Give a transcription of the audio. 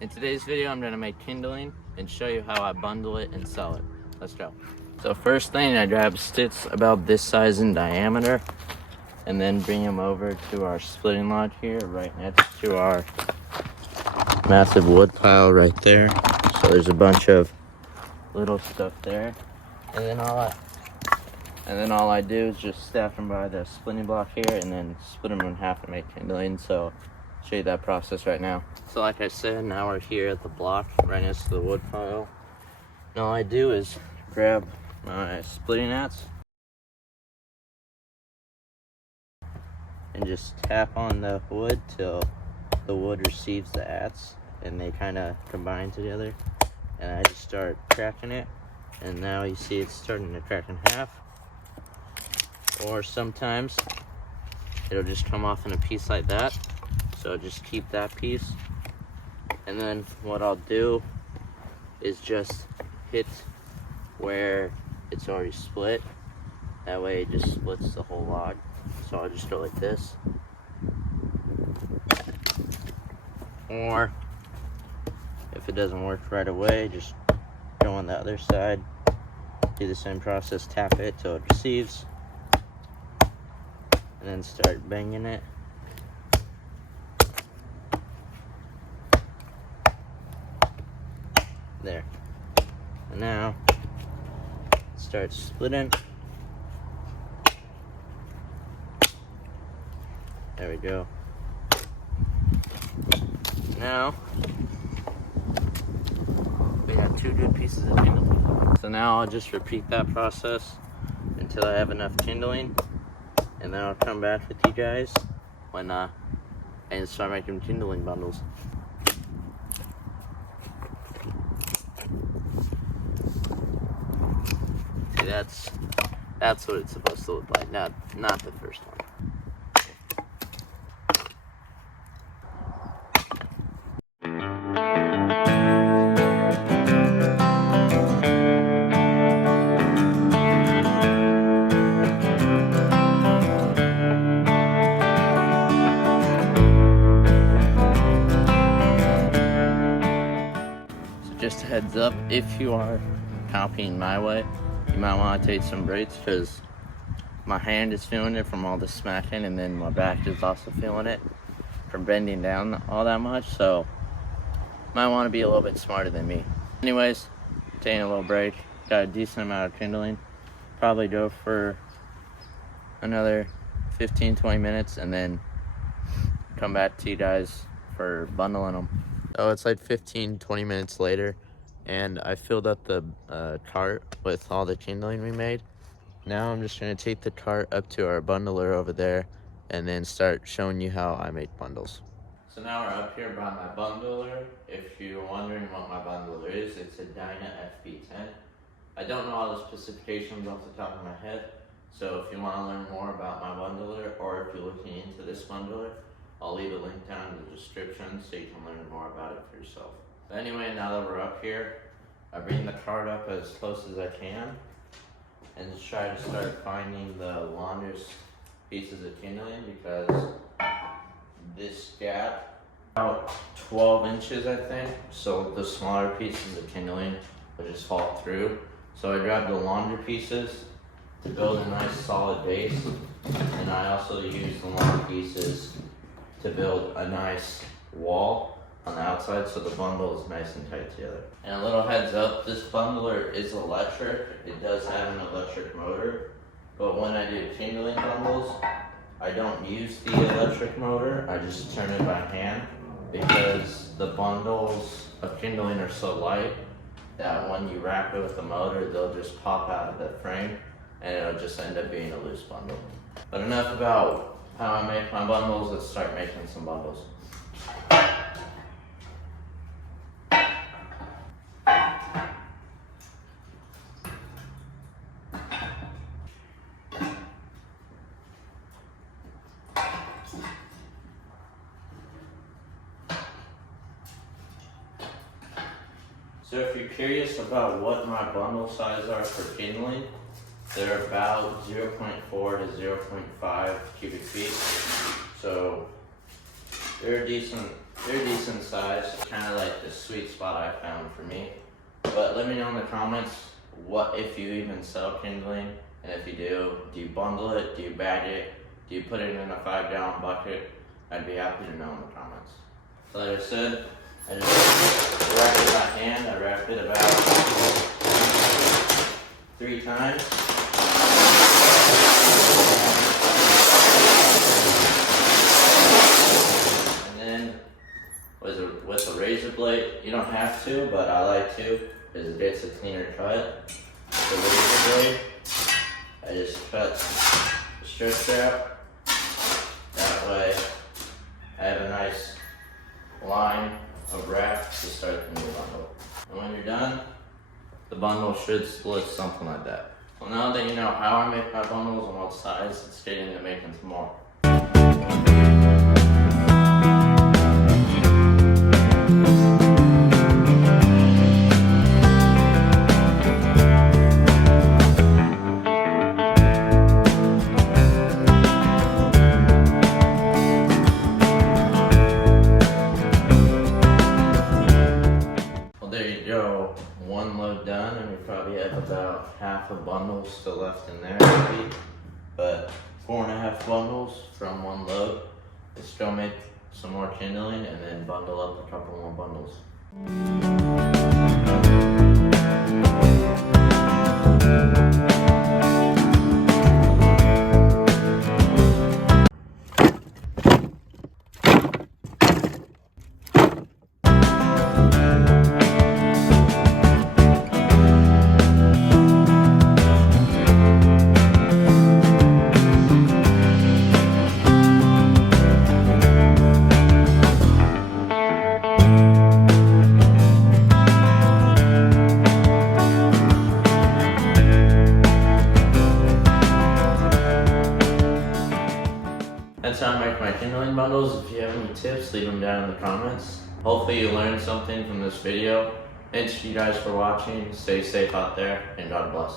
In today's video, I'm gonna make kindling and show you how I bundle it and sell it. Let's go. So first thing, I grab sticks about this size in diameter and then bring them over to our splitting lodge here, right next to our massive wood pile right there. So there's a bunch of little stuff there. And then all I do is just stack them by the splitting block here and then split them in half and make kindling. So I'll show you that process right now. So like I said, now we're here at the block right next to the wood pile. And all I do is grab my splitting axe and just tap on the wood till the wood receives the axe and they kind of combine together. And I just start cracking it, and now you see it's starting to crack in half. Or sometimes it'll just come off in a piece like that. So just keep that piece. And then what I'll do is just hit where it's already split. That way it just splits the whole log. So I'll just go like this. Or if it doesn't work right away, just go on the other side. Do the same process, tap it till it receives. And then start banging it. There. And now start splitting. There we go. Now we got two good pieces of kindling. So now I'll just repeat that process until I have enough kindling, and then I'll come back with you guys when and start making kindling bundles. See, that's what it's supposed to look like, not the first one. Just a heads up, if you are copying my way, you might want to take some breaks because my hand is feeling it from all the smacking, and then my back is also feeling it from bending down all that much. So might want to be a little bit smarter than me. Anyways, taking a little break, got a decent amount of kindling. Probably go for another 15-20 minutes and then come back to you guys for bundling them. So it's like 15-20 minutes later, and I filled up the cart with all the kindling we made. Now I'm just going to take the cart up to our bundler over there and then start showing you how I make bundles. So now we're up here by my bundler. If you're wondering what my bundler is, it's a Dyna FB10. I don't know all the specifications off the top of my head, so if you want to learn more about my bundler, or if you're looking into this bundler, I'll leave a link down in the description so you can learn more about it for yourself. But anyway, now that we're up here, I bring the cart up as close as I can and just try to start finding the longest pieces of kindling, because this gap, about 12 inches I think, so the smaller pieces of kindling will just fall through. So I grabbed the longer pieces to build a nice solid base, and I also use the long pieces to build a nice wall on the outside so the bundle is nice and tight together. And a little heads up, this bundler is electric. It does have an electric motor, but when I do kindling bundles, I don't use the electric motor. I just turn it by hand, because the bundles of kindling are so light that when you wrap it with the motor, they'll just pop out of the frame and it'll just end up being a loose bundle. But enough about how I make my bundles, let's start making some bundles. So if you're curious about what my bundle size are for kindling, they're about 0.4 to 0.5 cubic feet. So they're decent size, kind of like the sweet spot I found for me. But let me know in the comments if you even sell kindling, and if you do you bundle it, do you bag it, do you put it in a 5-gallon bucket? I'd be happy to know in the comments. So like I said, I just wrapped it by hand. I wrapped it about 3 times. And then with a razor blade, you don't have to, but I like to, because it gets a cleaner cut. With the razor blade, I just cut the strip strap. That way, I have a nice line of wrap to start the new bundle. And when you're done, the bundle should split something like that. Well, now that you know how I make my bundles and what size, let's get into making some more. One load done, and we probably have about half a bundle still left in there, maybe. But 4.5 bundles from one load. Let's go make some more kindling and then bundle up a couple more bundles. That's how I make my kindling bundles. If you have any tips, leave them down in the comments. Hopefully you learned something from this video. Thanks you guys for watching. Stay safe out there, and God bless.